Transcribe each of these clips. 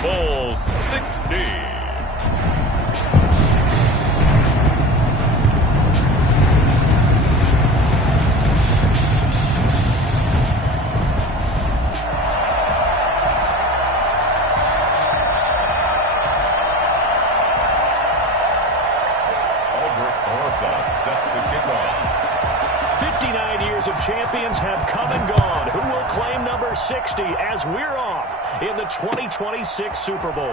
Super Bowl 60. Set to kick off. 59 years of champions have come and gone. Who will claim number 60 as we're off in the 2026 Super Bowl?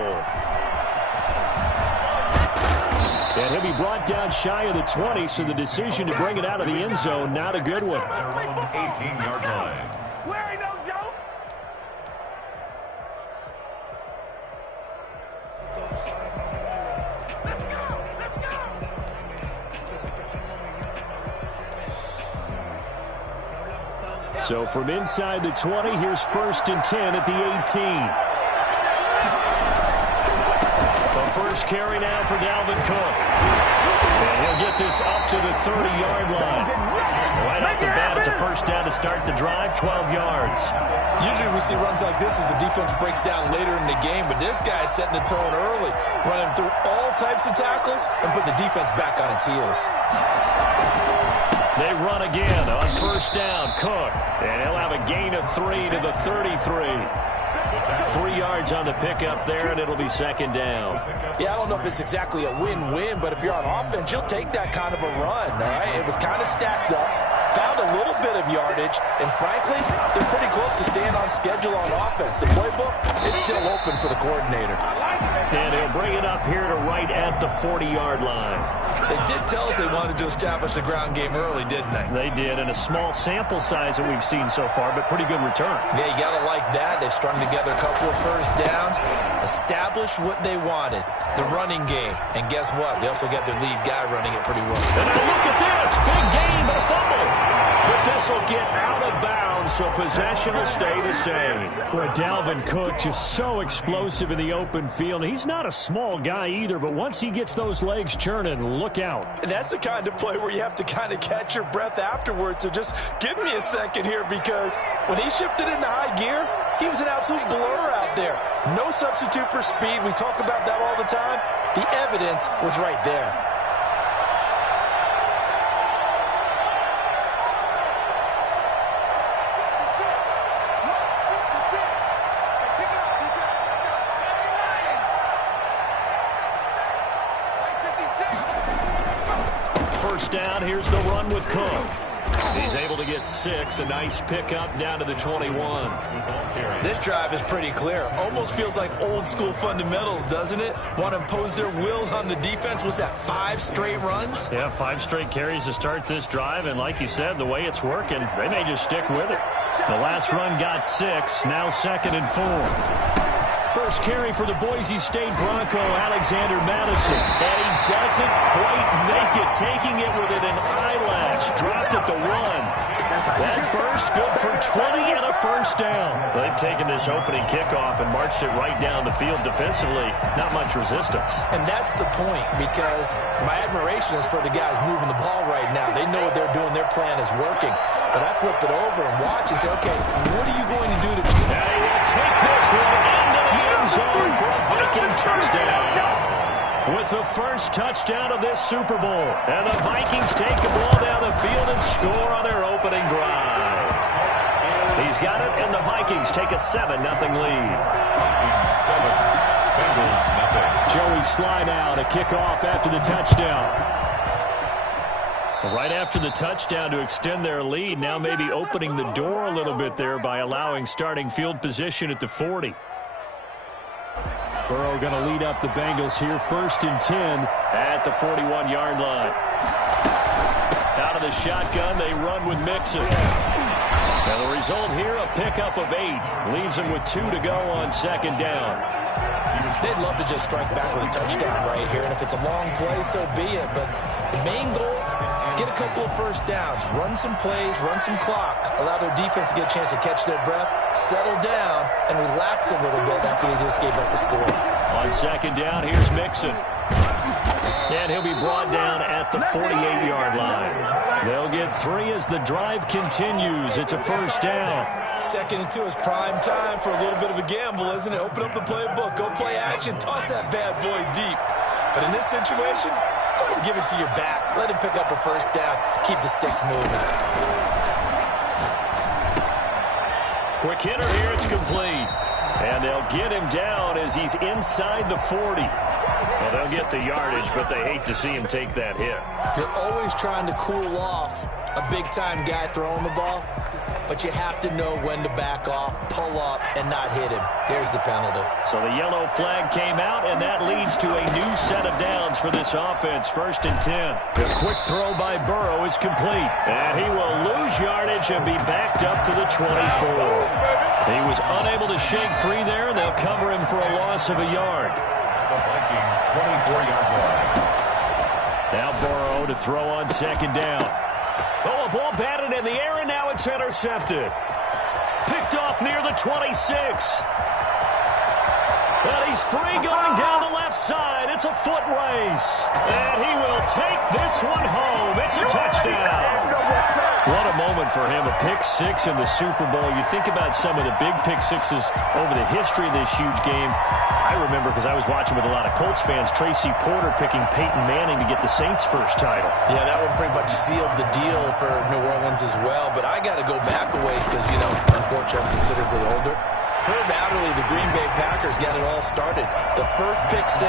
And he'll be brought down shy of the 20, so the decision to bring it out of the end zone, not a good one. 18-yard line. Where ain't no joke? So from inside the 20, here's 1st and 10 at the 18. The first carry now for Dalvin Cook. And he'll get this up to the 30-yard line. Right off the bat, it's a first down to start the drive, 12 yards. Usually we see runs like this as the defense breaks down later in the game, but this guy's setting the tone early, running through all types of tackles and put the defense back on its heels. They run again on first down. Cook. And he'll have a gain of 3 to the 33. 3 yards on the pickup there, and it'll be 2nd down. Yeah, I don't know if it's exactly a win-win, but if you're on offense, you'll take that kind of a run, all right? It was kind of stacked up, found a little bit of yardage, and frankly, they're pretty close to staying on schedule on offense. The playbook is still open for the coordinator. And he'll bring it up here to right at the 40-yard line. They did tell us they wanted to establish the ground game early, didn't they? They did, and a small sample size that we've seen so far, but pretty good return. Yeah, you got to like that. They've strung together a couple of first downs, established what they wanted, the running game. And guess what? They also got their lead guy running it pretty well. And now look at this. Big game, but a fumble. But this will get out of bounds, so possession will stay the same. Boy, Dalvin Cook just so explosive in the open field. He's not a small guy either, but once he gets those legs churning, look out. And that's the kind of play where you have to kind of catch your breath afterwards. So just give me a second here, because when he shifted into high gear, he was an absolute blur out there. No substitute for speed. We talk about that all the time. The evidence was right there. First down, here's the run with Cook. He's able to get 6, a nice pickup down to the 21. This drive is pretty clear. Almost feels like old school fundamentals, doesn't it? Want to impose their will on the defense. Was that 5 straight runs? Yeah, 5 straight carries to start this drive, and like you said, the way it's working, they may just stick with it. The last run got 6, now 2nd and 4. First carry for the Boise State Bronco, Alexander Madison. And he doesn't quite make it, taking it within an eyelash. Dropped at the 1. That burst good for 20 and a first down. They've taken this opening kickoff and marched it right down the field defensively. Not much resistance. And that's the point, because my admiration is for the guys moving the ball right now. They know what they're doing. Their plan is working. But I flip it over and watch and say, okay, what are you going to do to... Now he will take this one into the end zone for a Viking touchdown. With the first touchdown of this Super Bowl. And the Vikings take the ball down the field and score on their opening drive. He's got it, and the Vikings take a 7-0 lead. 7, Bengals 0. Joey Slidow to kick off after the touchdown. Right after the touchdown to extend their lead, now maybe opening the door a little bit there by allowing starting field position at the 40. Burrow going to lead up the Bengals here, 1st and 10 at the 41-yard line. Out of the shotgun, they run with Mixon. And the result here, a pickup of 8. Leaves them with 2 to go on 2nd down. They'd love to just strike back with a touchdown right here, and if it's a long play, so be it. But the main goal, get a couple of first downs, run some plays, run some clock, allow their defense to get a chance to catch their breath, settle down, and relax a little bit after they just gave up the score. On 2nd down, here's Mixon. And he'll be brought down at the 48-yard line. They'll get 3 as the drive continues. It's a first down. 2nd and 2 is prime time for a little bit of a gamble, isn't it? Open up the playbook, go play action, toss that bad boy deep. But in this situation, go ahead and give it to your back. Let him pick up a first down. Keep the sticks moving. Quick hitter here, it's complete. And they'll get him down as he's inside the 40. Well, they'll get the yardage, but they hate to see him take that hit. You're always trying to cool off a big-time guy throwing the ball, but you have to know when to back off, pull up, and not hit him. There's the penalty. So the yellow flag came out, and that leads to a new set of downs for this offense. 1st and 10. The quick throw by Burrow is complete, and he will lose yardage and be backed up to the 24. He was unable to shake free there, and they'll cover him for a loss of a yard. The Vikings 24-yard line. Now Burrow to throw on 2nd down. Oh, a ball batted in the air, and now it's intercepted. Picked off near the 26. But he's free going down the left side. It's a foot race. And he will take this one home. It's a touchdown. What a moment for him. A pick 6 in the Super Bowl. You think about some of the big pick 6s over the history of this huge game. I remember, because I was watching with a lot of Colts fans, Tracy Porter picking Peyton Manning to get the Saints' first title. Yeah, that one pretty much sealed the deal for New Orleans as well. But I got to go back a ways because, you know, unfortunately, I'm considerably older. Herb Adderley, the Green Bay Packers, got it all started. The first pick 6,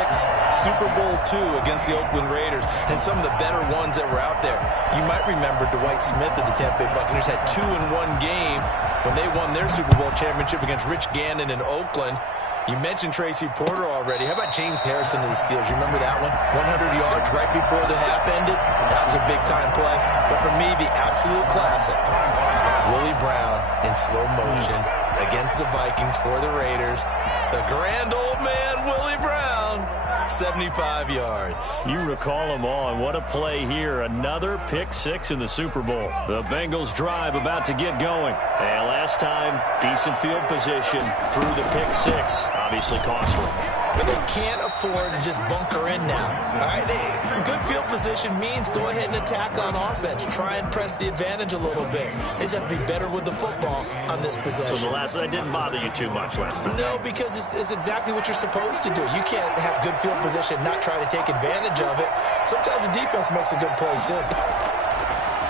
Super Bowl II against the Oakland Raiders, and some of the better ones that were out there. You might remember Dwight Smith of the Tampa Bay Buccaneers had 2 in one game when they won their Super Bowl championship against Rich Gannon in Oakland. You mentioned Tracy Porter already. How about James Harrison of the Steelers? You remember that one? 100 yards right before the half ended. That was a big-time play. But for me, the absolute classic, Willie Brown in slow motion against the Vikings for the Raiders. The grand old man, Willie Brown, 75 yards. You recall them all, and what a play here. Another pick 6 in the Super Bowl. The Bengals drive about to get going. And last time, decent field position through the pick 6. Obviously costly. But they can't afford to just bunker in now. All right, good field position means go ahead and attack on offense. Try and press the advantage a little bit. They just have to be better with the football on this possession. So that didn't bother you too much last time? No, because it's exactly what you're supposed to do. You can't have good field position, not try to take advantage of it. Sometimes the defense makes a good play, too.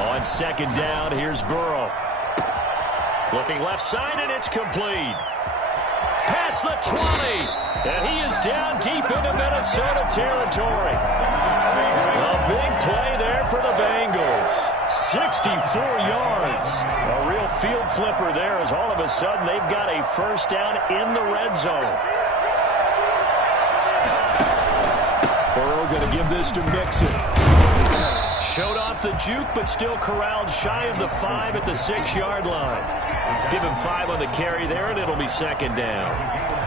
On 2nd down, here's Burrow. Looking left side, and it's complete. Past the 20, and he is down deep into Minnesota territory. A big play there for the Bengals. 64 yards. A real field flipper there, as all of a sudden they've got a first down in the red zone. Burrow going to give this to Mixon. Showed off the juke, but still corralled shy of the 5 at the 6-yard line. Give him 5 on the carry there, and it'll be 2nd down.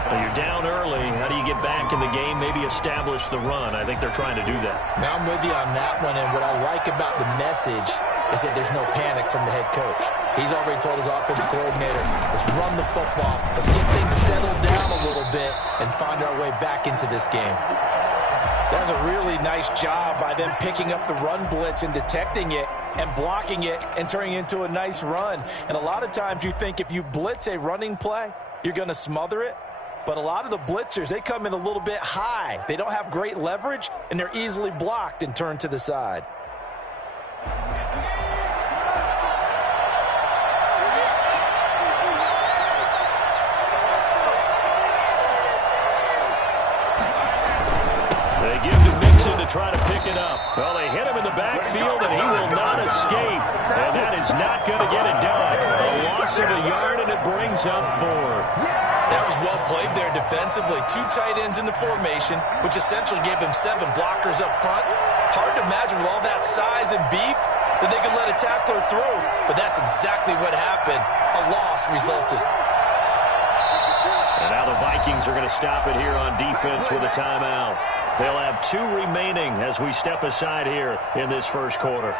But you're down early. How do you get back in the game? Maybe establish the run. I think they're trying to do that. Now I'm with you on that one, and what I like about the message is that there's no panic from the head coach. He's already told his offensive coordinator, let's run the football. Let's get things settled down a little bit and find our way back into this game. That was a really nice job by them picking up the run blitz and detecting it and blocking it and turning it into a nice run. And a lot of times you think if you blitz a running play, you're going to smother it. But a lot of the blitzers, they come in a little bit high. They don't have great leverage, and they're easily blocked and turned to the side. They give to Mixon to try to pick it up. Well, they hit him in the backfield, and he will not escape. And that is not going to get it done. A loss of a yard, and it brings up 4th. That was well played there defensively. 2 tight ends in the formation, which essentially gave him 7 blockers up front. Hard to imagine with all that size and beef that they could let a tackler through. But that's exactly what happened. A loss resulted. And now the Vikings are going to stop it here on defense with a timeout. They'll have 2 remaining as we step aside here in this first quarter.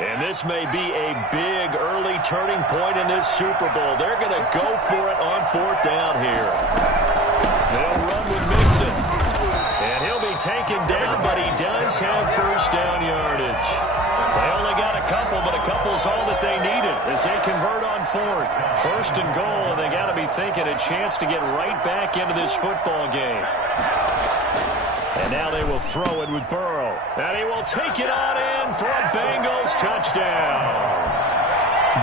And This may be a big early turning point in this Super Bowl. They're going to go for it on 4th down here. They'll run with Mixon. And he'll be taken down, but he does have 1st down yardage. They only got a couple, but a couple's all that they needed as they convert on 4th. 1st and goal, and they got to be thinking a chance to get right back into this football game. And now they will throw it with Burrow. And he will take it on in for a Bengals touchdown.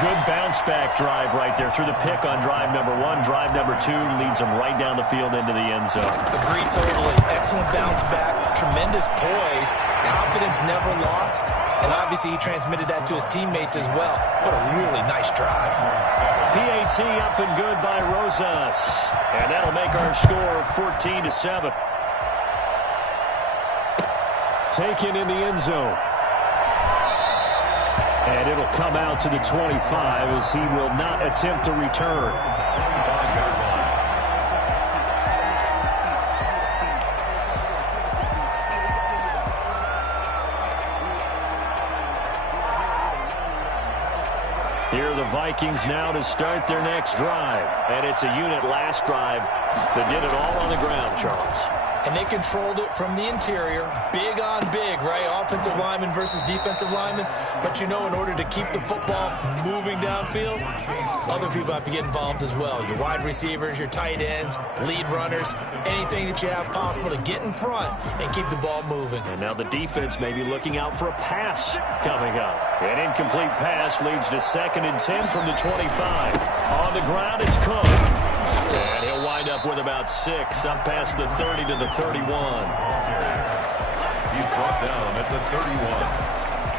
Good bounce-back drive right there through the pick on drive number 1. Drive number 2 leads them right down the field into the end zone. Agreed totally. Excellent bounce-back, tremendous poise, confidence never lost, and obviously he transmitted that to his teammates as well. What a really nice drive. PAT up and good by Rosas. And that'll make our score 14-7. Taken in the end zone. And it'll come out to the 25 as he will not attempt to return. Here are the Vikings now to start their next drive. And it's a unit last drive that did it all on the ground, Charles. And they controlled it from the interior. Big on big, right? Offensive lineman versus defensive lineman. But you know, in order to keep the football moving downfield, other people have to get involved as well. Your wide receivers, your tight ends, lead runners, anything that you have possible to get in front and keep the ball moving. And now the defense may be looking out for a pass coming up. An incomplete pass leads to 2nd and 10 from the 25. On the ground, it's Cook. And he'll wind up with about 6, up past the 30 to the 31. He's brought down at the 31.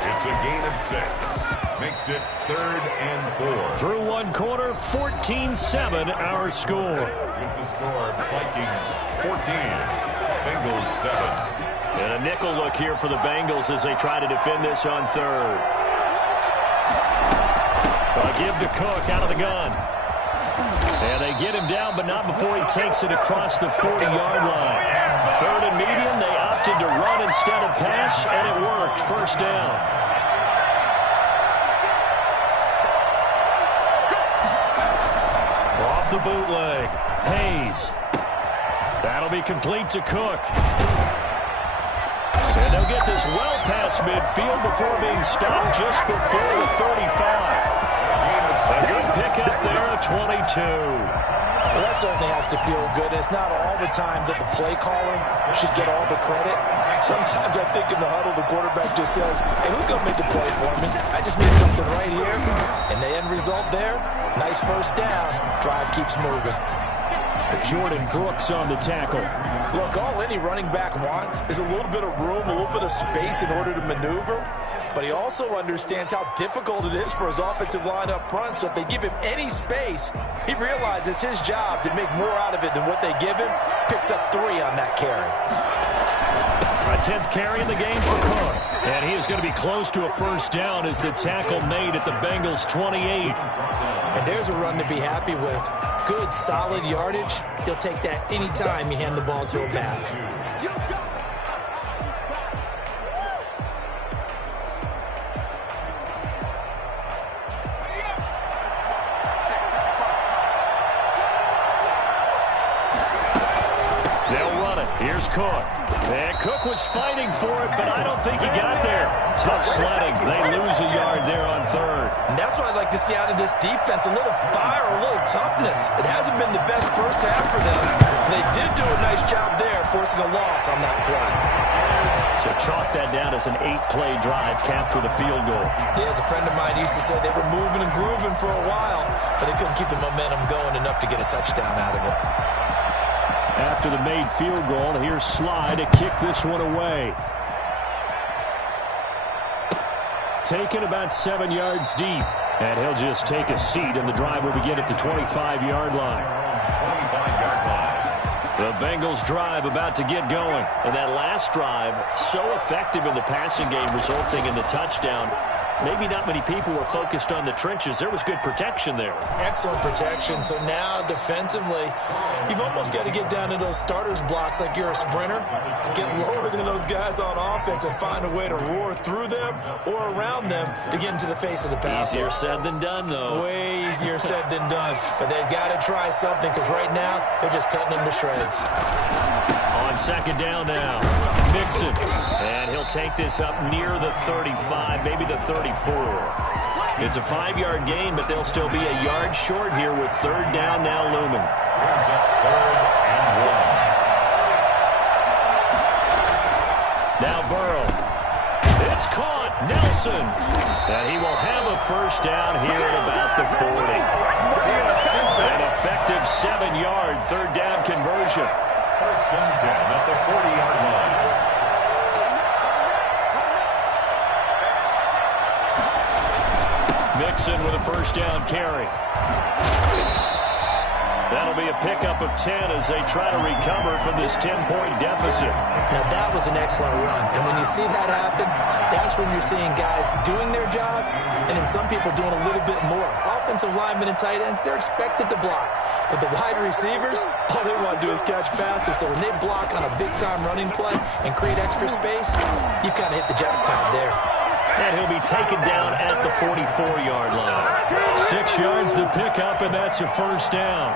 It's a gain of 6. Makes it 3rd and 4. Through one quarter, 14-7 our score. With the score, Vikings 14, Bengals 7. And a nickel look here for the Bengals as they try to defend this on 3rd. They'll give to Cook out of the gun. And they get him down, but not before he takes it across the 40-yard line. 3rd and medium, they opted to run instead of pass, and it worked. 1st down. Off the bootleg. Hayes. That'll be complete to Cook. And they'll get this well past midfield before being stopped just before the 35. A good pickup there at 22. Well, that certainly has to feel good. It's not all the time that the play caller should get all the credit. Sometimes I think in the huddle, the quarterback just says, hey, who's going to make the play for me? I just need something right here. And the end result there, nice 1st down. Drive keeps moving. Jordan Brooks on the tackle. Look, all any running back wants is a little bit of room, a little bit of space in order to maneuver. But he also understands how difficult it is for his offensive line up front. So if they give him any space, he realizes it's his job to make more out of it than what they give him. Picks up 3 on that carry. A 10th carry in the game for Cook. And he is going to be close to a 1st down as the tackle made at the Bengals 28. And there's a run to be happy with. Good, solid yardage. He'll take that any time you hand the ball to a back. Here's Cook. And Cook was fighting for it, but I don't think he got there. Tough sledding. They lose a yard there on 3rd. And that's what I'd like to see out of this defense. A little fire, a little toughness. It hasn't been the best 1st half for them. They did do a nice job there, forcing a loss on that play. So chalk that down as an 8-play drive, capture the field goal. Yeah, as a friend of mine used to say, they were moving and grooving for a while, but they couldn't keep the momentum going enough to get a touchdown out of it. After the made field goal, here's Sly to kick this one away. Taken about 7 yards deep. And he'll just take a seat, and the drive will begin at the 25-yard line. 25-yard line. The Bengals drive about to get going. And that last drive, so effective in the passing game, resulting in the touchdown. maybe not many people were focused on the trenches. There was good protection there. Excellent protection. So now defensively, you've almost got to get down to those starters blocks like you're a sprinter. Get lower than those guys on offense and find a way to roar through them or around them to get into the face of the passer. Easier said than done, though. Way easier said than done. But they've got to try something because right now they're just cutting them to shreds. On second down now, Mixon. And he'll take this up near the 35, maybe the 34. It's a 5-yard gain, but they'll still be a yard short here with third down now looming. Brings up 3rd and 1. Now Burrow. It's caught. Nelson. And he will have a first down here at about the 40. An effective 7-yard third down conversion. First and 10 at the 40-yard line. Mixon with a first down carry. That'll be a pickup of 10 as they try to recover from this 10-point deficit. Now, that was an excellent run. And when you see that happen, that's when you're seeing guys doing their job and then some people doing a little bit more. Offensive linemen and tight ends, they're expected to block. But the wide receivers, all they want to do is catch passes. So when they block on a big-time running play and create extra space, you've kind of hit the jackpot there. And he'll be taken down at the 44-yard line. 6 yards the pickup, and that's a first down.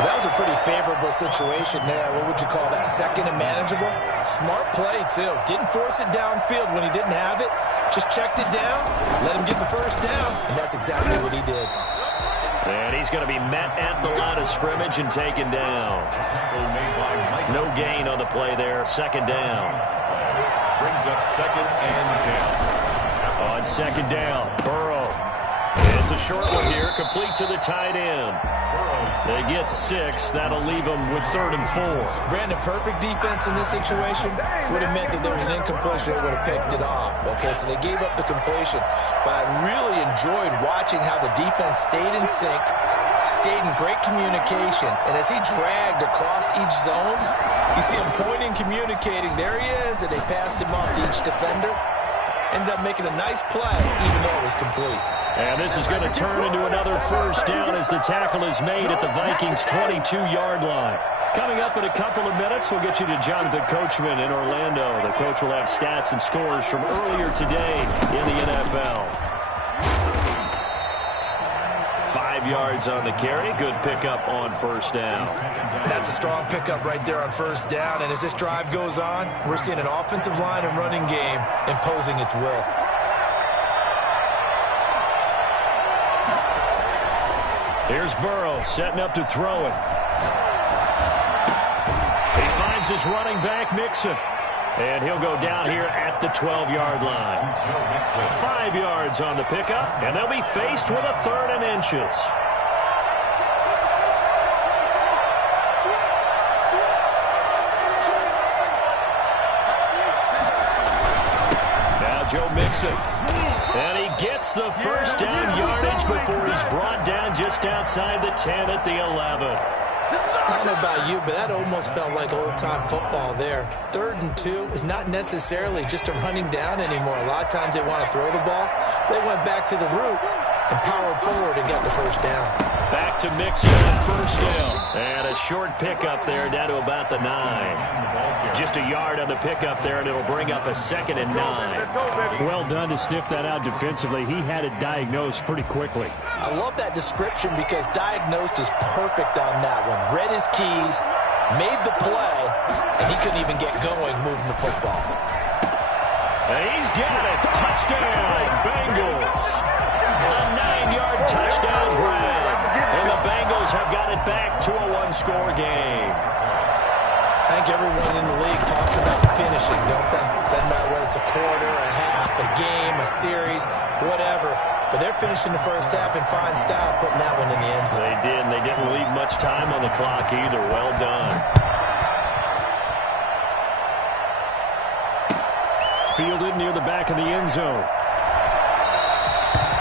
Well, that was a pretty favorable situation there. What would you call that? Second and manageable? Smart play, too. Didn't force it downfield when he didn't have it. Just checked it down, let him get the first down, and that's exactly what he did. And he's going to be met at the line of scrimmage and taken down. No gain on the play there. Second down. Brings up 2nd and 10. On second down, Burrow. It's a short one here, complete to the tight end. They get 6. That'll leave them with 3rd and 4. Brandon, perfect defense in this situation would have meant that there was an incompletion that would have picked it off. Okay, so they gave up the completion. But I really enjoyed watching how the defense stayed in sync, stayed in great communication. And as he dragged across each zone, you see him pointing, communicating. There he is, and they passed him off to each defender. Ended up making a nice play, even though it was complete. And this is going to turn into another first down as the tackle is made at the Vikings' 22-yard line. Coming up in a couple of minutes, we'll get you to Jonathan Coachman in Orlando. The coach will have stats and scores from earlier today in the NFL. 5 yards on the carry. Good pickup on first down. That's a strong pickup right there on first down. And as this drive goes on, we're seeing an offensive line and running game imposing its will. Here's Burrow setting up to throw it. He finds his running back, Mixon. And he'll go down here at the 12-yard line. 5 yards on the pickup, and they'll be faced with a 3rd and inches. Now Joe Mixon. And he gets the first down yardage before he's brought down just outside the 10 at the 11. I don't know about you, but that almost felt like old-time football there. 3rd and 2 is not necessarily just a running down anymore. A lot of times they want to throw the ball. They went back to the roots and powered forward and got the first down. Back to Mixon on first down. And a short pickup there down to about the 9. Just a yard on the pickup there, and it'll bring up a 2nd and 9. Well done to sniff that out defensively. He had it diagnosed pretty quickly. I love that description because diagnosed is perfect on that one. Read his keys, made the play, and he couldn't even get going moving the football. And he's got it. Touchdown, Bengals. A 9-yard touchdown grab. And the Bengals have got it back to a 1-score game. I think everyone in the league talks about finishing, don't they? Doesn't matter whether it's a quarter, a half, a game, a series, whatever. But they're finishing the first half in fine style, putting that one in the end zone. They did, and they didn't leave much time on the clock either. Well done. Fielded near the back of the end zone.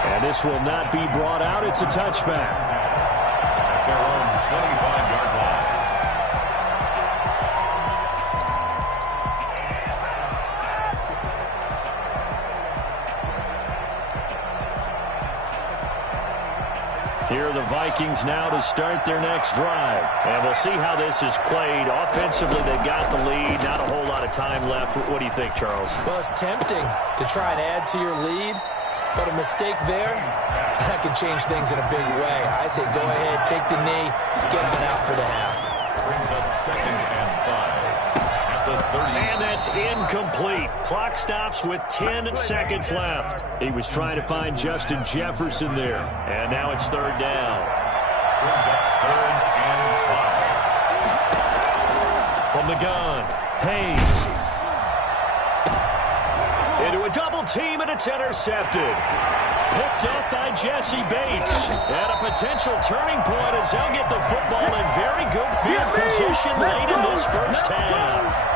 And this will not be brought out. It's a touchback. At their own 25-yard line. Here are the Vikings now to start their next drive. And we'll see how this is played. Offensively, they got the lead. Not a whole lot of time left. What do you think, Charles? Well, it's tempting to try and add to your lead, but a mistake there, that can change things in a big way. I say go ahead, take the knee, get on out for the half. Brings up 2nd and 5 at the 30. And that's incomplete. Clock stops with 10 seconds left. He was trying to find Justin Jefferson there. And now it's 3rd down. Brings up 3rd and 5. From the gun, Hayes. Into a double team, and it's intercepted. Picked up by Jesse Bates. And a potential turning point as they'll get the football in very good field position late in this first half.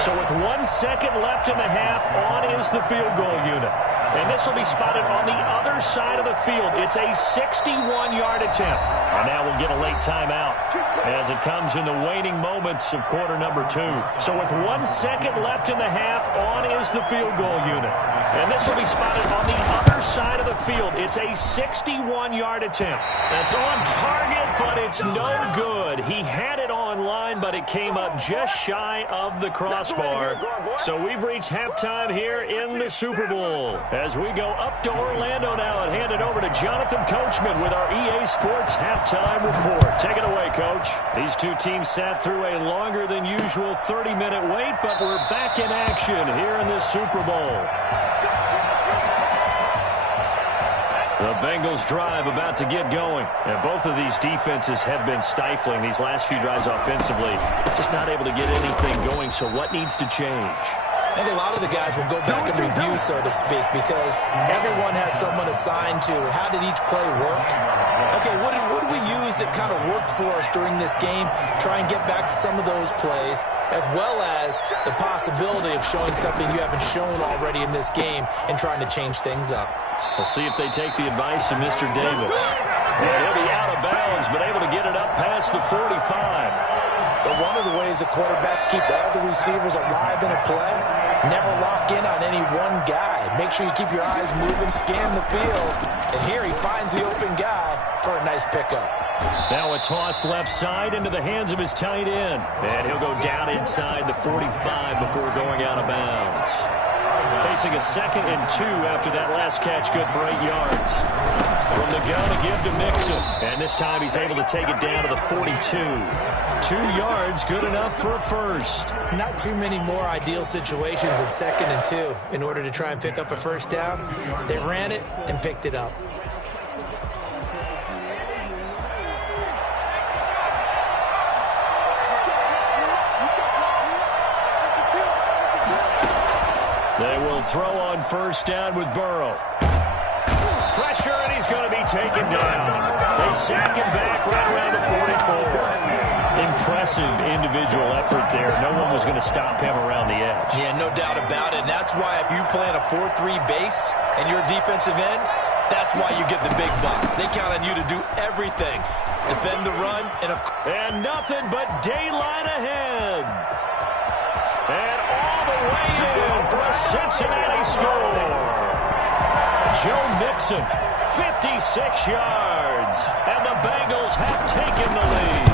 So with 1 second left in the half, on is the field goal unit. And this will be spotted on the other side of the field. It's a 61-yard attempt. And now we'll get a late timeout as it comes in the waning moments of quarter number 2. So with 1 second left in the half, on is the field goal unit. And this will be spotted on the other side of the field. It's a 61-yard attempt. That's on target, but it's no good. He had it on line, but it came up just shy of the crossbar. So we've reached halftime here in the Super Bowl. As we go up to Orlando now and hand it over to Jonathan Coachman with our EA Sports Halftime Report. Take it away, Coach. These two teams sat through a longer than usual 30-minute wait, but we're back in action here in the Super Bowl. The Bengals drive about to get going. And both of these defenses have been stifling these last few drives offensively. Just not able to get anything going, so what needs to change? I think a lot of the guys will go back and review, so to speak, because everyone has someone assigned to how did each play work. Okay, what did we use that kind of worked for us during this game? Try and get back to some of those plays, as well as the possibility of showing something you haven't shown already in this game and trying to change things up. We'll see if they take the advice of Mr. Davis. And he'll be out of bounds, but able to get it up past the 45. But one of the ways the quarterbacks keep all the receivers alive in a play, never lock in on any one guy. Make sure you keep your eyes moving, scan the field. And here he finds the open guy for a nice pickup. Now a toss left side into the hands of his tight end. And he'll go down inside the 45 before going out of bounds. Facing a 2nd and 2 after that last catch, good for 8 yards. From the gun to give to Mixon. And this time he's able to take it down to the 42. 2 yards, good enough for a first. Not too many more ideal situations in 2nd and 2 in order to try and pick up a first down. They ran it and picked it up. They will throw on first down with Burrow. Pressure, and he's going to be taken down. They sack him back right around the 44. Impressive individual effort there. No one was going to stop him around the edge. Yeah, no doubt about it. And that's why if you play in a 4-3 base and you're a defensive end, that's why you get the big bucks. They count on you to do everything. Defend the run, and nothing but daylight ahead. And all the way in for a Cincinnati score. Joe Mixon, 56 yards. And the Bengals have taken the lead.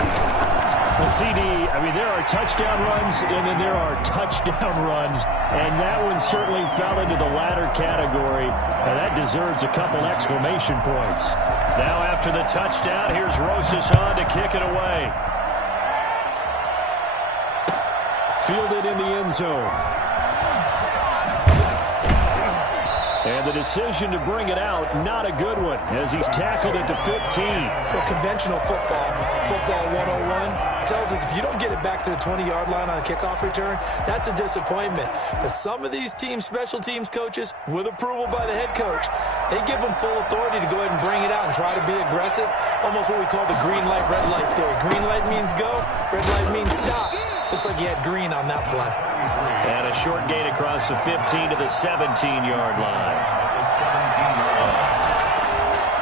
Well, CD, I mean, there are touchdown runs, and then there are touchdown runs. And that one certainly fell into the latter category. And that deserves a couple exclamation points. Now after the touchdown, here's Rosas on to kick it away. Fielded in the end zone. And the decision to bring it out, not a good one, as he's tackled at the 15. Well, conventional football 101, tells us if you don't get it back to the 20-yard line on a kickoff return, that's a disappointment. But some of these teams, special teams coaches, with approval by the head coach, they give them full authority to go ahead and bring it out and try to be aggressive, almost what we call the green light, red light theory. Green light means go, red light means stop. Looks like he had green on that play. And a short gain across the 15 to the 17-yard line.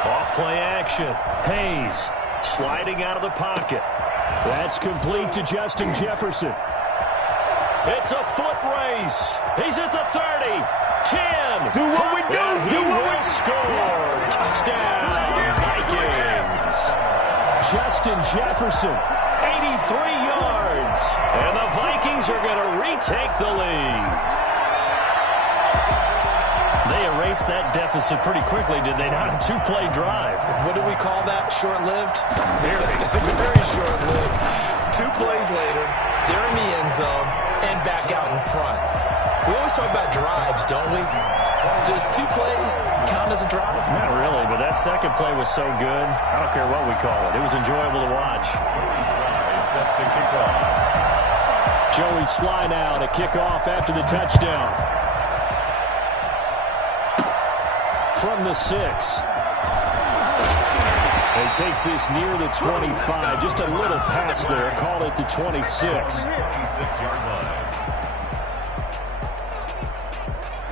Off play action. Hayes sliding out of the pocket. That's complete to Justin Jefferson. It's a foot race. He's at the 30, 10. Do what we do. He will score. Touchdown. Justin Jefferson, 83 yards. And the Vikings are going to retake the lead. They erased that deficit pretty quickly, did they not? A two-play drive. What do we call that? Short-lived? Very short-lived. 2 plays later, they're in the end zone and back out in front. We always talk about drives, don't we? Does 2 plays count as a drive? Not really, but that second play was so good. I don't care what we call it. It was enjoyable to watch. Set to kick off. Joey Sly now to kick off after the touchdown. From the 6. He takes this near the 25. Just a little pass there. Call it the 26. 26-yard line.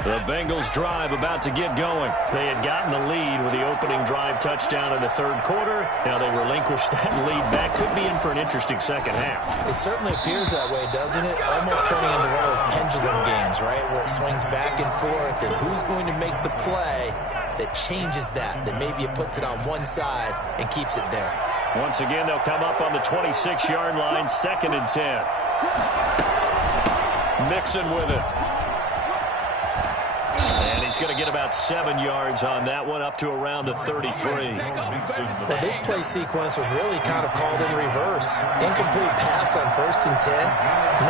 The Bengals drive about to get going. They had gotten the lead with the opening drive touchdown in the third quarter. Now they relinquish that lead back. Could be in for an interesting second half. It certainly appears that way, doesn't it? Almost turning into one of those pendulum games, right? Where it swings back and forth, and who's going to make the play that changes that maybe it puts it on one side and keeps it there. Once again, they'll come up on the 26-yard line, 2nd and 10. Mixon with it. And he's going to get about 7 yards on that one, up to around the 33. Well, this play sequence was really kind of called in reverse. Incomplete pass on 1st and 10.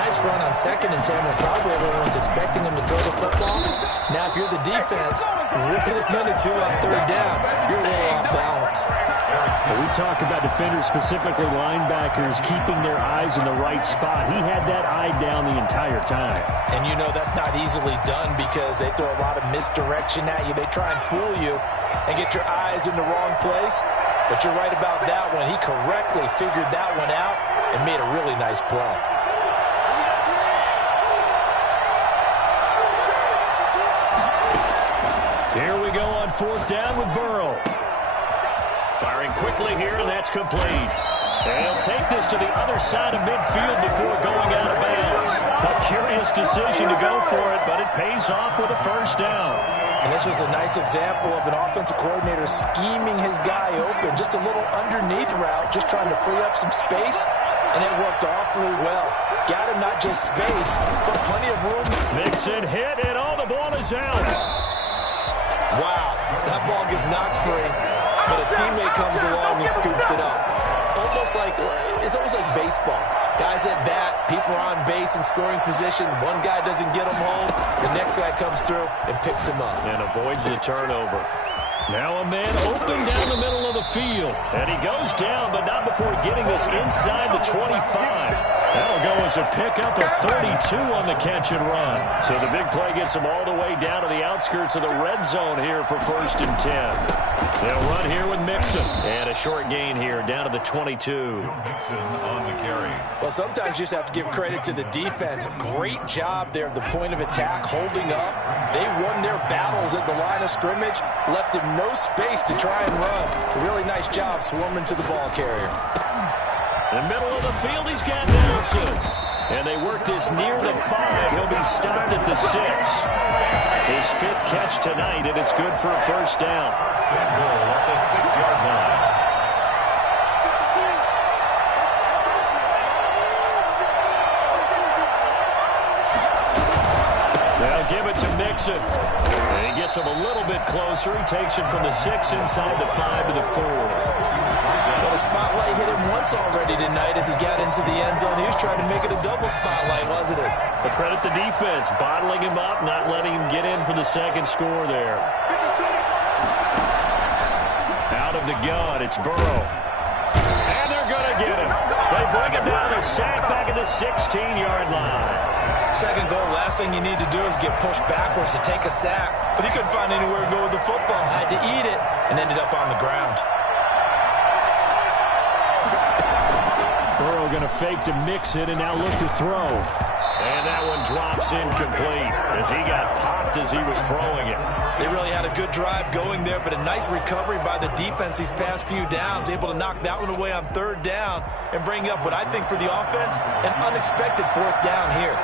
Nice run on 2nd and 10 when probably everyone was expecting him to throw the football. Now, if you're the defense, really minute 2 on 3rd down, you're a little off balance. Well, we talk about defenders, specifically linebackers, keeping their eyes in the right spot. He had that eye down the entire time. And you know that's not easily done because they throw a lot of misdirection at you. They try and fool you and get your eyes in the wrong place. But you're right about that one. He correctly figured that one out and made a really nice play. Here we go on 4th down with Burrow. Firing quickly here, and that's complete. And he'll take this to the other side of midfield before going out of bounds. A curious decision to go for it, but it pays off with a 1st down. And this was a nice example of an offensive coordinator scheming his guy open. Just a little underneath route, just trying to free up some space, and it worked awfully well. Got him not just space, but plenty of room. Mixon hit, and all the ball is out. Wow, that ball gets knocked free, but a teammate comes along and scoops it up. It's almost like baseball. Guys at bat, people are on base in scoring position. One guy doesn't get him home. The next guy comes through and picks him up. And avoids the turnover. Now a man open down the middle of the field. And he goes down, but not before getting this inside the 25. That'll go as a pickup of 32 on the catch and run. So the big play gets him all the way down to the outskirts of the red zone here for 1st and 10. They'll run here with Mixon. And a short gain here down to the 22. Mixon on the carry. Well, sometimes you just have to give credit to the defense. Great job there at the point of attack, holding up. They won their battles at the line of scrimmage, left him no space to try and run. A really nice job swarming to the ball carrier. In the middle of the field, he's got Nelson. And they work this near the 5. He'll be stopped at the 6. His 5th catch tonight, and it's good for a 1st down. Gamble at the 6-yard line. They'll give it to Mixon. And he gets him a little bit closer. He takes it from the 6 inside the 5 to the 4. Well, the spotlight hit him once already tonight as he got into the end zone. He was trying to make it a double spotlight, wasn't it? But credit the defense, bottling him up, not letting him get in for the 2nd score there. Out of the gun, it's Burrow. And they're going to get him. They bring him down a sack back at the 16-yard line. 2nd goal, last thing you need to do is get pushed backwards to take a sack. But he couldn't find anywhere to go with the football. Had to eat it and ended up on the ground. Burrow going to fake to Mixon and now look to throw. And that one drops incomplete as he got popped as he was throwing it. They really had a good drive going there, but a nice recovery by the defense these past few downs, able to knock that one away on 3rd down and bring up what I think for the offense, an unexpected 4th down here.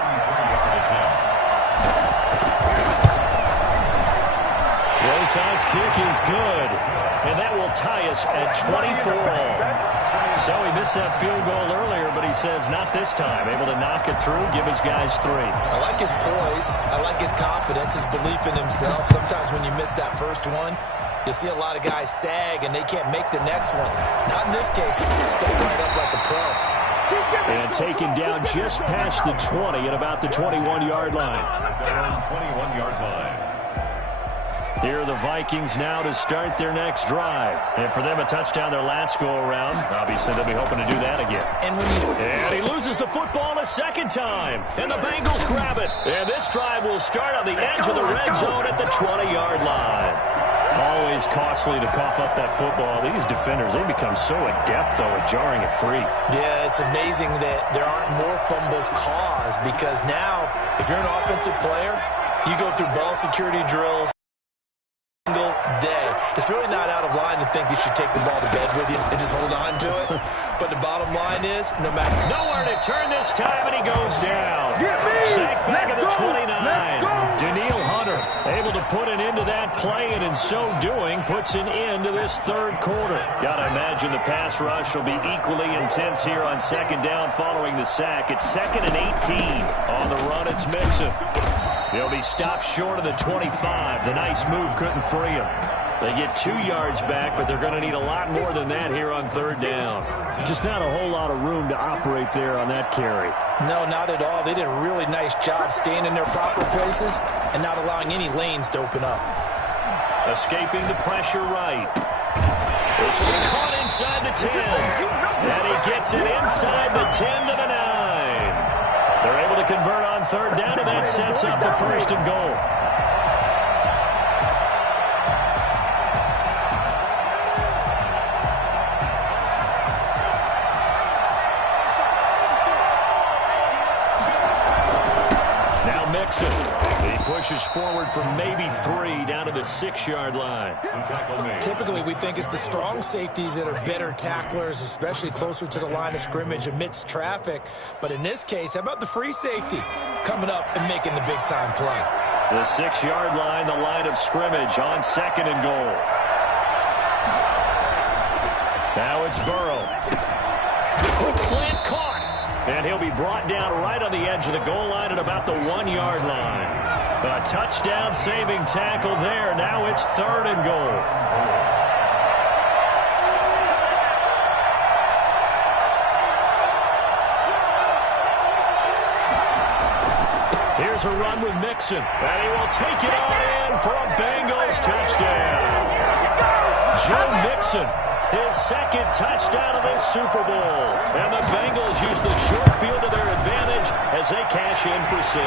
Rosas' kick is good, and that will tie us at 24 all. So he missed that field goal earlier, but he says not this time. Able to knock it through, give his guys 3. I like his poise. I like his confidence, his belief in himself. Sometimes when you miss that first one, you'll see a lot of guys sag and they can't make the next one. Not in this case. Step right up like a pro. And taken down just past the 20 at about the 21-yard line. 21-yard line. Here are the Vikings now to start their next drive. And for them, a touchdown their last go-around. Obviously, they'll be hoping to do that again. And he loses the football a second time. And the Bengals grab it. And this drive will start on the edge of the red zone at the 20-yard line. Always costly to cough up that football. These defenders, they become so adept, though, at jarring it free. Yeah, it's amazing that there aren't more fumbles caused because now, if you're an offensive player, you go through ball security drills single day. It's really not out of line to think you should take the ball to bed with you and just hold on to it. But the bottom line is, no matter... Nowhere to turn this time, and he goes down. Sacked back at the 29. Daniil Hunter able to put an end to that play, and in so doing, puts an end to this third quarter. Gotta imagine the pass rush will be equally intense here on second down following the sack. It's 2nd and 18. On the run, it's Mixon. They'll be stopped short of the 25. The nice move couldn't free him. They get 2 yards back, but they're going to need a lot more than that here on third down. Just not a whole lot of room to operate there on that carry. No, not at all. They did a really nice job staying in their proper places and not allowing any lanes to open up. Escaping the pressure right. This will be caught inside the 10. And he gets it inside the 10 to the 9. They're able to convert on third down, and that sets up the 1st and goal. Now Mixon. He pushes forward for maybe 3 down to the 6-yard line. Typically, we think it's the strong safeties that are better tacklers, especially closer to the line of scrimmage amidst traffic. But in this case, how about the free safety coming up and making the big-time play? The 6-yard line, the line of scrimmage on 2nd and goal. Now it's Burrow. Quick slant caught. And he'll be brought down right on the edge of the goal line at about the 1-yard line. A touchdown-saving tackle there. Now it's 3rd and goal. Here's a run with Mixon. And he will take it on in for a Bengals touchdown. Joe Mixon, his 2nd touchdown of this Super Bowl. And the Bengals use the short field to their advantage as they cash in for 6.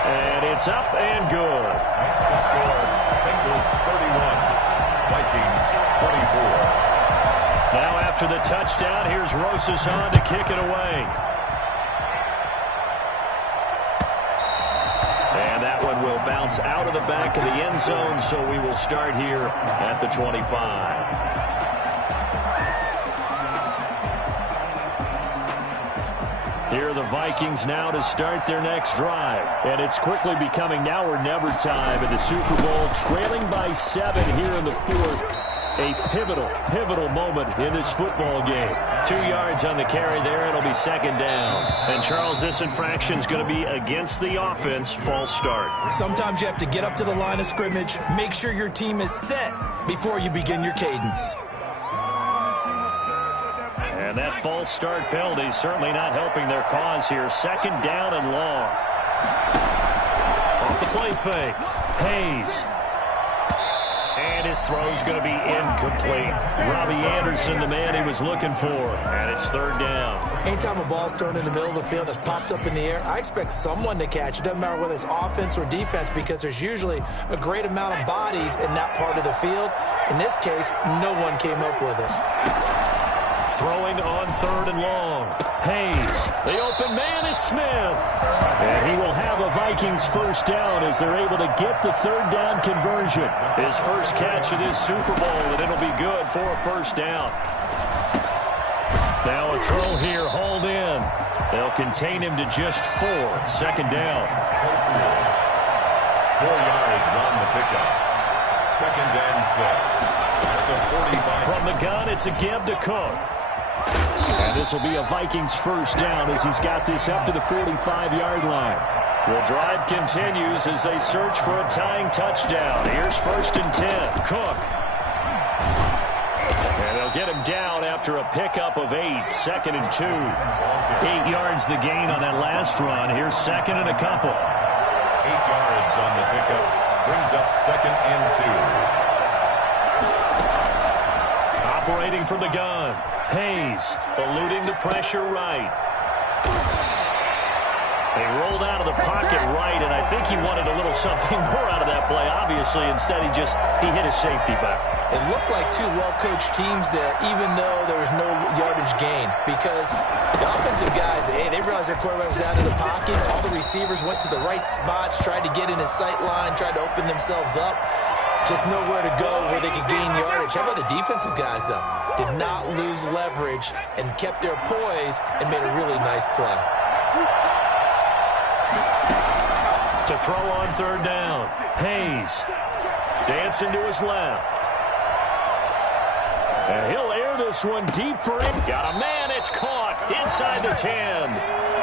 And it's up and good. That's the score. Bengals 31, Vikings 24. Now after the touchdown, here's Rosas on to kick it away. And that one will bounce out of the back of the end zone, so we will start here at the 25. Here are the Vikings now to start their next drive. And it's quickly becoming now or never time in the Super Bowl, trailing by 7 here in the 4th. A pivotal moment in this football game. 2 yards on the carry there. It'll be 2nd down. And, Charles, this infraction's going to be against the offense. False start. Sometimes you have to get up to the line of scrimmage, make sure your team is set before you begin your cadence. And that false start penalty is certainly not helping their cause here. 2nd down and long. Off the play fake. Hayes. And his throw's going to be incomplete. Robbie Anderson, the man he was looking for. And it's 3rd down. Anytime a ball's thrown in the middle of the field that's popped up in the air, I expect someone to catch it. Doesn't matter whether it's offense or defense, because there's usually a great amount of bodies in that part of the field. In this case, no one came up with it. Throwing on 3rd and long. Hayes. The open man is Smith. And he will have a Vikings 1st down as they're able to get the 3rd down conversion. His first catch of this Super Bowl, and it'll be good for a 1st down. Now a throw here, hauled in. They'll contain him to just 4. 2nd down. 4 yards on the pickup. 2nd and 6. At the 45. From the gun, it's a give to Cook. And this will be a Vikings first down as he's got this up to the 45-yard line. The drive continues as they search for a tying touchdown. Here's 1st and 10. Cook. And they'll get him down after a pickup of 8. 2nd and 2. 8 yards the gain on that last run. Here's 2nd and a couple. 8 yards on the pickup. Brings up 2nd and 2. Operating from the gun. Hayes eluding the pressure right. They rolled out of the pocket right, and I think he wanted a little something more out of that play, obviously. Instead, he hit his safety back. It looked like two well-coached teams there, even though there was no yardage gain. Because the offensive guys, hey, they realized their quarterback was out of the pocket. All the receivers went to the right spots, tried to get in his sight line, tried to open themselves up. Just nowhere to go where they could gain yardage. How about the defensive guys, though? Did not lose leverage and kept their poise and made a really nice play. To throw on 3rd down. Hayes dancing to his left. And he'll air this one deep for him. Got a man. It's caught inside the 10.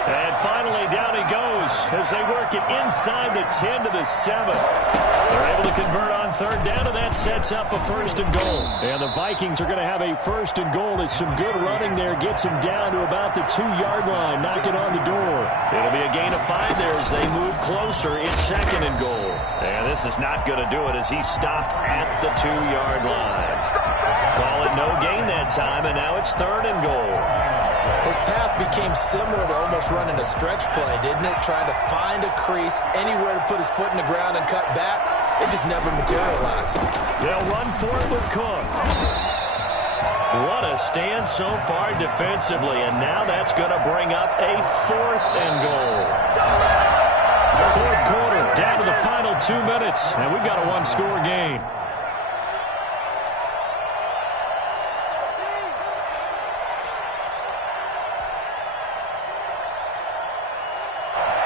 And finally down he goes as they work it inside the 10 to the 7. They're able to convert on 3rd down, and that sets up a 1st and goal. And the Vikings are going to have a 1st and goal as some good running there gets him down to about the 2-yard line, knocking on the door. It'll be a gain of 5 there as they move closer. It's 2nd and goal. And this is not going to do it as he stopped at the 2-yard line. Call it no gain that time, and now it's 3rd and goal. His path became similar to almost running a stretch play, didn't it? Trying to find a crease, anywhere to put his foot in the ground and cut back. It just never materialized. They'll run for it with Cook. What a stand so far defensively, and now that's going to bring up a 4th and goal. 4th quarter, down to the final 2 minutes, and we've got a 1-score game.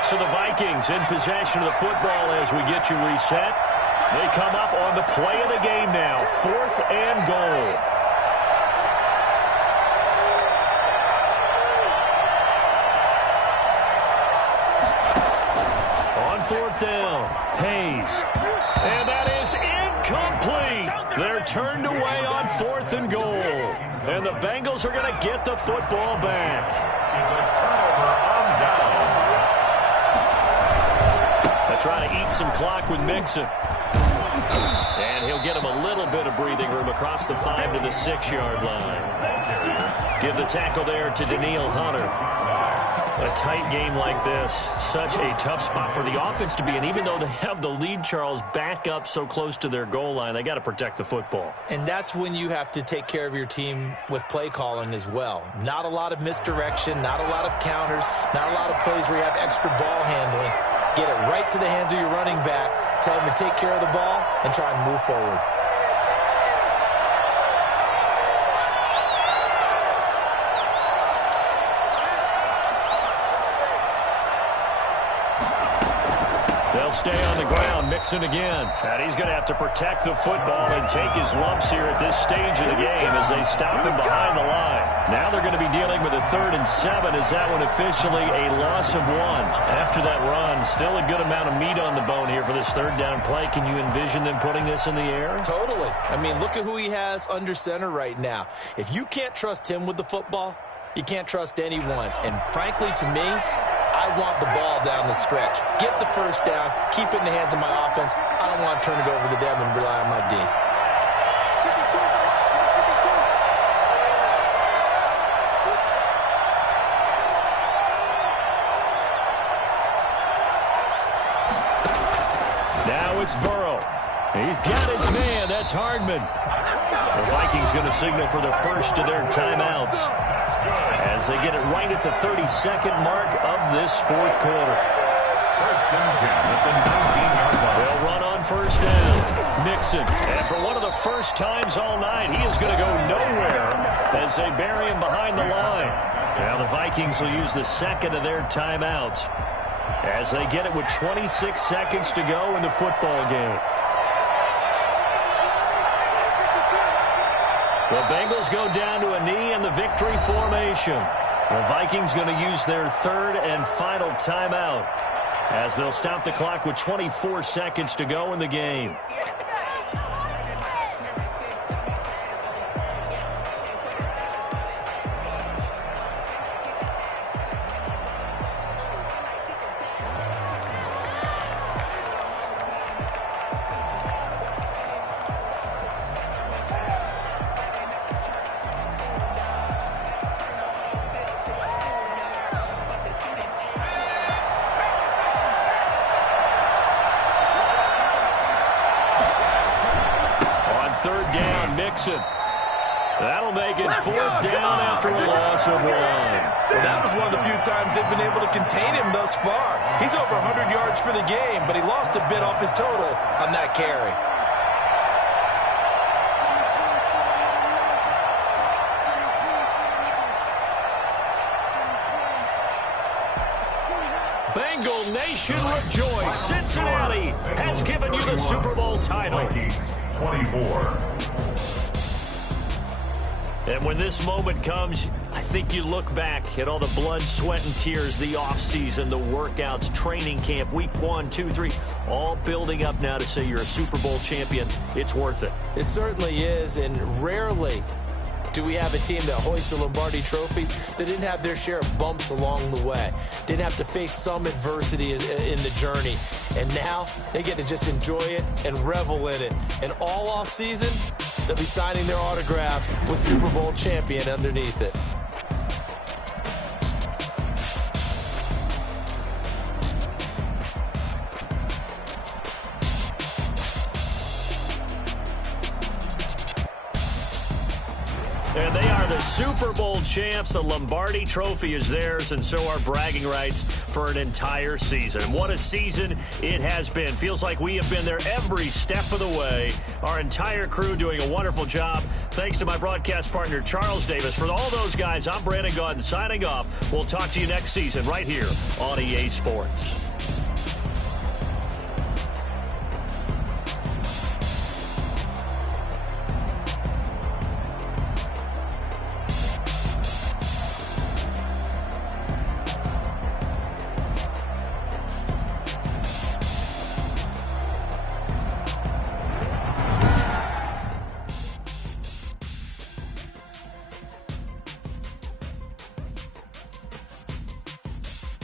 So the Vikings in possession of the football as we get you reset. They come up on the play of the game now. 4th and goal. On 4th down, Hayes. And that is incomplete. They're turned away on 4th and goal. And the Bengals are going to get the football back. It's a turnover on down. Trying to eat some clock with Mixon. And he'll get him a little bit of breathing room across the 5 to the 6-yard line. Give the tackle there to Danielle Hunter. A tight game like this, such a tough spot for the offense to be in. Even though they have the lead, Charles, back up so close to their goal line, they got to protect the football. And that's when you have to take care of your team with play calling as well. Not a lot of misdirection, not a lot of counters, not a lot of plays where you have extra ball handling. Get it right to the hands of your running back. Tell him to take care of the ball and try and move forward. They'll stay on the ground, Mixon again. And he's going to have to protect the football and take his lumps here at this stage of the game as they stop him behind the line. Now they're going to be dealing with a 3rd and 7 as that one officially a loss of 1. After that run, still a good amount of meat on the bone here for this 3rd down play. Can you envision them putting this in the air? Totally. I mean, look at who he has under center right now. If you can't trust him with the football, you can't trust anyone. And frankly, to me, I want the ball down the stretch. Get the 1st down, keep it in the hands of my offense. I don't want to turn it over to them and rely on my D. Now it's Burrow. He's got his man. That's Hardman. The Vikings going to signal for the first of their timeouts as they get it right at the 32nd mark of this 4th quarter. 1st and 10 at the 19-yard line. They'll run on 1st down. Mixon. And for one of the first times all night, he is going to go nowhere as they bury him behind the line. Now the Vikings will use the 2nd of their timeouts as they get it with 26 seconds to go in the football game. The Bengals go down to a knee in the victory formation. The Vikings going to use their third and final timeout as they'll stop the clock with 24 seconds to go in the game. Third down, Mixon. That'll make it fourth down after a loss of 1. Well, that was one of the few times they've been able to contain him thus far. He's over 100 yards for the game, but he lost a bit off his total on that carry. Bengal Nation rejoice. Cincinnati has given you the Super Bowl title. 24. And when this moment comes, I think you look back at all the blood, sweat, and tears, the offseason, the workouts, training camp, week 1, 2, 3, all building up now to say you're a Super Bowl champion. It's worth it. It certainly is, and rarely do we have a team that hoists the Lombardi Trophy that didn't have their share of bumps along the way, didn't have to face some adversity in the journey, and now they get to just enjoy it and revel in it. And all offseason, they'll be signing their autographs with Super Bowl champion underneath it. And they are the Super Bowl champs. The Lombardi Trophy is theirs, and so are bragging rights for an entire season. And what a season it has been. Feels like we have been there every step of the way. Our entire crew doing a wonderful job. Thanks to my broadcast partner, Charles Davis. For all those guys, I'm Brandon Gaudin signing off. We'll talk to you next season right here on EA Sports.